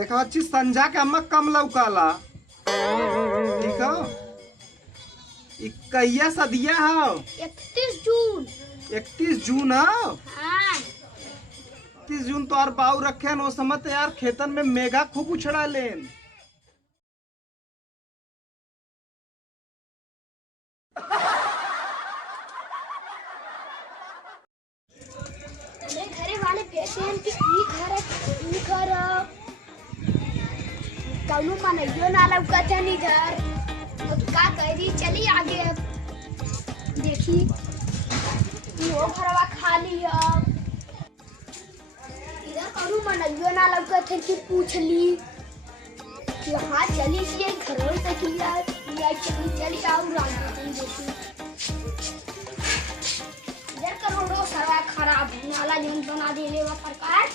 देखा अच्छी संजा के अम्मा कम लौकाला। ठीक है, कहिया सदिया हो? 31 जून। 31 जून हो? हाँ। 31 जून तो यार बाऊ रखे न, समय तो यार खेतन में मेघा खूब उछड़ा लेन। घरे वाले कहते हैं कि ई घर कौनो मनइयो ना लौकत है इधर। अब का करी, चली आगे। अब देखी वो घरवा खाली है, इधर कौनो मनइयो ना लौकत है कि पूछ ली कि हाँ चली ये घरों से किया या चली आओ राजनीति देखी। इधर करोड़ों सड़क खराब नाला जन बना देले वा सरकार।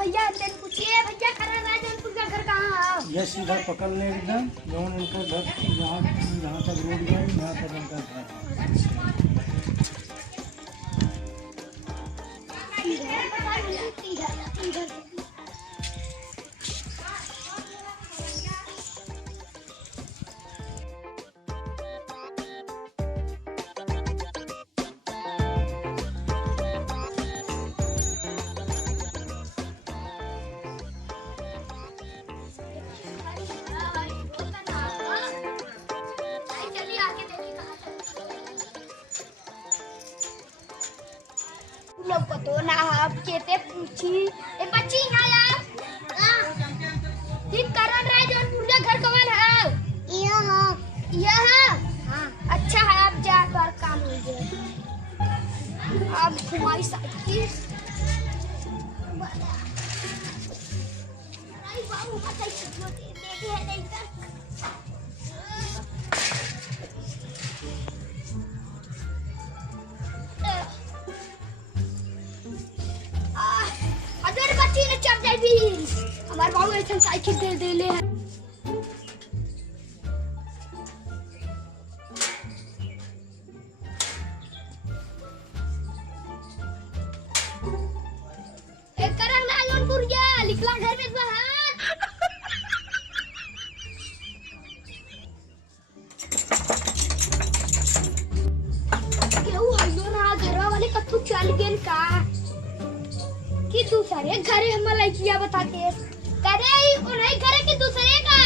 भैया पूछिए, भैया राजनपुर का घर कहाँ है? ये सीधा पकड़ ले एकदम, जौन उनका घर यहाँ तक रोड गया यहाँ तक उनका घर। पतो ना अब केते पूछी ए बच्ची ना यार ठीक करन रहे जौन पुरजा घर कवन है? यह हां अच्छा है, अब जा कर काम हो जाए। अब घुमाई साइकिल नहीं बाबू बताई देखे है नहीं कर। हमारे बाबू ऐसा साइकिल दे ले हैं। एक करंग ना जौनपुर जा लिखला घर में बाहर। केहू हल्लो ना घरवा वाले कथु चल गेल का कि दूसरे घरे हम लइकिया बताते करे उन्हीं घरे कि दूसरे का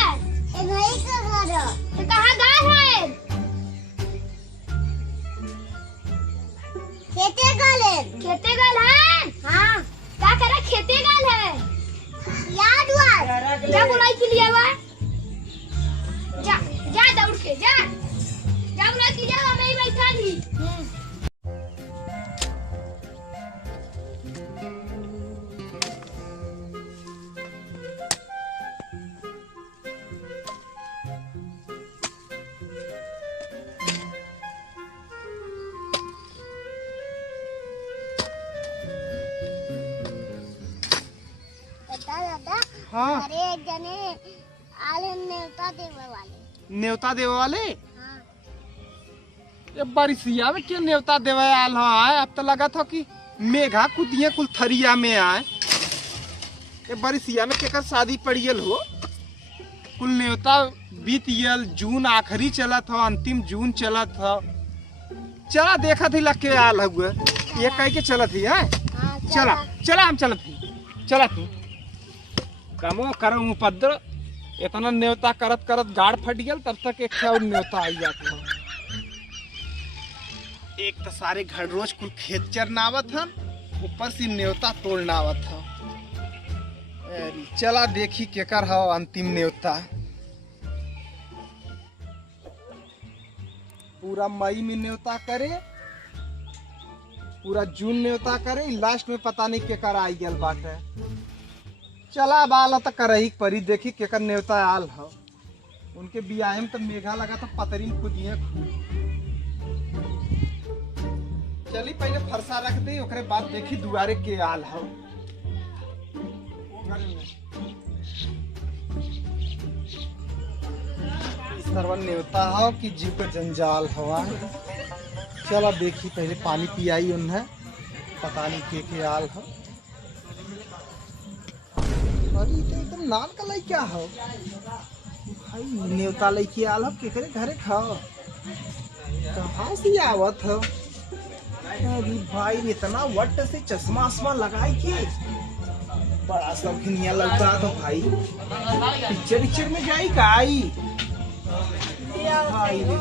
नहीं का घर तो कहां घर है? खेते गल है। हां क्या करे खेते गल है याद हुआ क्या बुलाई के लिए हुआ? जा जा दौड़ के जा जा बुलाई के जा, मैं ही बैठा ली। हाँ, अरे एक जने आले न्योता देवे वाले। न्योता देवे वाले? हाँ। ये बारिशिया में क्यों न्योता देवे आल है? अब तो लगा था कि मेघा कुदिये कुल थरिया में आए। ये बारिशिया में केकर शादी पड़ियल हो? कुल न्योता बीतियल, जून आखिरी चला था, अंतिम जून चला था। चला देखा थी लग आल हुए ये कह के चला थी है। चला चला हम चला थी, चला थी कमो करो उपद्र इतना न्योता करत करत गाड़ फट गया, तब तक एक न्योता आई जाता। एक तो सारे घर रोज कुल खेत चरनावत हन, ऊपर से न्योता तोड़नावत ह। चला देखी केकर हो अंतिम न्योता। पूरा मई में न्योता करे, पूरा जून न्योता करे, लास्ट में पता नहीं केकर आई गल बाटे। चला बाल तो करही परी देखी केकर न्योता आल हो। उनके बियाह में तो मेघा लगा तो पतरी खुदिए। चली पहले फरसा रख दे, ओकरे बाद देखी दुआरे के आल हो। सरवन नेवता हो कि जीव का जंजाल हवा। चलो देखी पहले पानी पियाई उन्हें, पता नहीं के आल हो। अरे तो एकदम नाल का लाई क्या हो भाई, नेवता लाई के आल हो केकरे घरे खाओ, कहाँ से आवत हो। अरे भाई इतना वट से चश्मा आसमा लगाई के बड़ा शौकीनिया लगता तो भाई, पिक्चर में जाई काई भाई रे।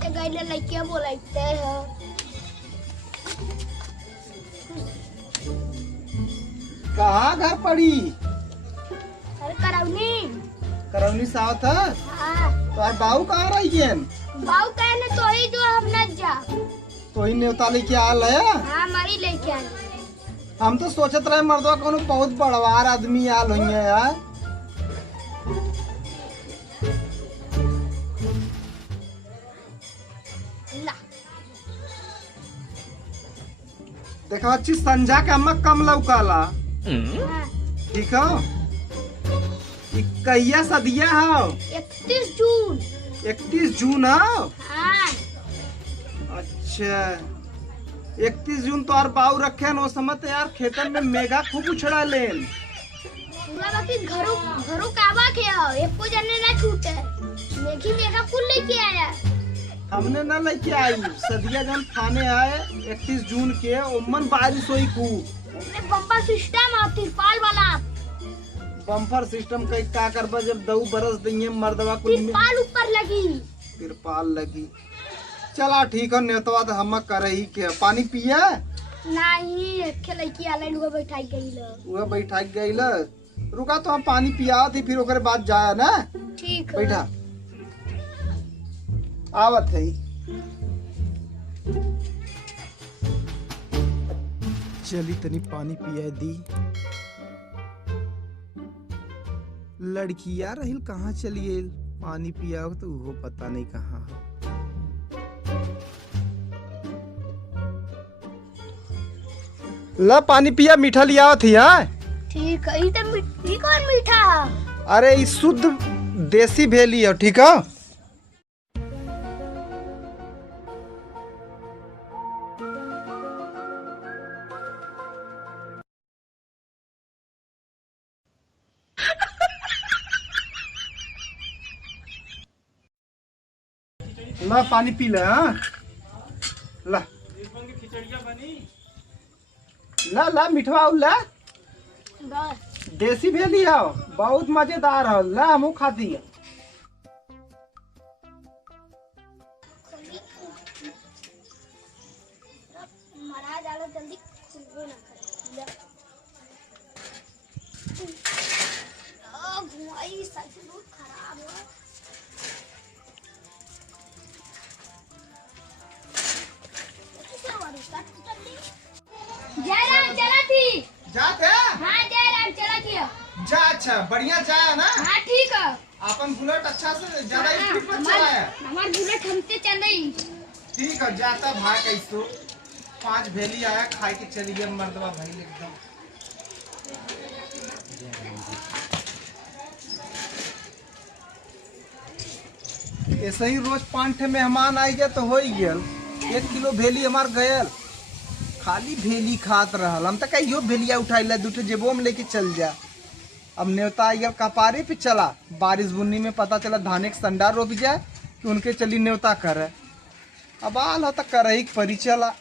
ते गाइले लइके बोलाइते है। कहाँ घर पड़ी? अरे करौनी। करौनी सावत है। हाँ। तो यार बाऊ कहाँ रही है? बाऊ कहने तो ही जो हम न जा। तो ही नेवता लेके आल है। हाँ हमारी लेके आए। हम तो सोचत रहे मर्दवा कोनो बहुत बड़वार आदमी आल हुई है यार। ला। देखा अच्छी संजा के अम्मा कम लौकाला। हाँ। ठीक हो? कहिया सदिया हो? 31 जून। 31 जून हो? हाँ। अच्छा 31 जून तो और बाऊ रखे न, वो समय तो यार खेतन में मेघा खूब उछड़ा लेन। पूरा बाकी घरों काबा के हो, एको जने ना छूटे। मेघी मेघा फुल लेके आया। हमने ना लेके आई, सदिया जन खाने आए 31 जून के उमन बारिश हुई खूब। उसमें बम्पर सिस्टम और तिरपाल वाला। बम्पर सिस्टम का क्या करबा जब दऊ बरस देंगे मर्दवा को तिरपाल ऊपर लगी। तिरपाल लगी। चला ठीक है नेतवा तो हम करे ही के। पानी पिए? नहीं खेले की आले लोग बैठाई गई ल। वो बैठा गई ल। रुका तो हम पानी पिया थी फिर ओकरे बाद जाया ना। ठीक है। बैठा आवत है। चली तनी पानी पिया दी। लड़कियां रहिल कहाँ चलिए, पानी पिया तो वो पता नहीं कहाँ हो। ला पानी पिया, मीठा लिया थी। ठीक है। ये कौन मीठा? अरे ये शुद्ध देसी भेली है। ठीक है। ला पानी पी ले। ला ला ला मिठवा ला। बस देसी भेली है, बहुत मजेदार है। ला हमू खाती है। मरा जाला जल्दी खुलबो ना करे। घुमाई साइकिल बहुत खराब है। जयराम चला थी। जाते? हाँ जयराम चला थी। जा अच्छा बढ़िया जाया ना। हाँ ठीक है। अपन बुलेट अच्छा से ज्यादा हाँ, स्पीड में चलाया। हमार बुलेट हमसे चल रही। ठीक है जाता भाई कैसो 5 भेली आया खाए के चलिए मर्दवा भाई एकदम। ऐसे ही रोज 5 मेहमान आई गए तो हो ही गया। 1 किलो भेली हमार गयल, खाली भेली खात रहल। हम तो कहियो भेलिया उठाई ला, 2 जेबो में लेके चल जा। अब नेवता आई गया कपारे पे चला, बारिश बुन्नी में पता चला धाने के संडार रोप जाए कि उनके चली नेवता करे। अब आल हो तो कर ही परी चला।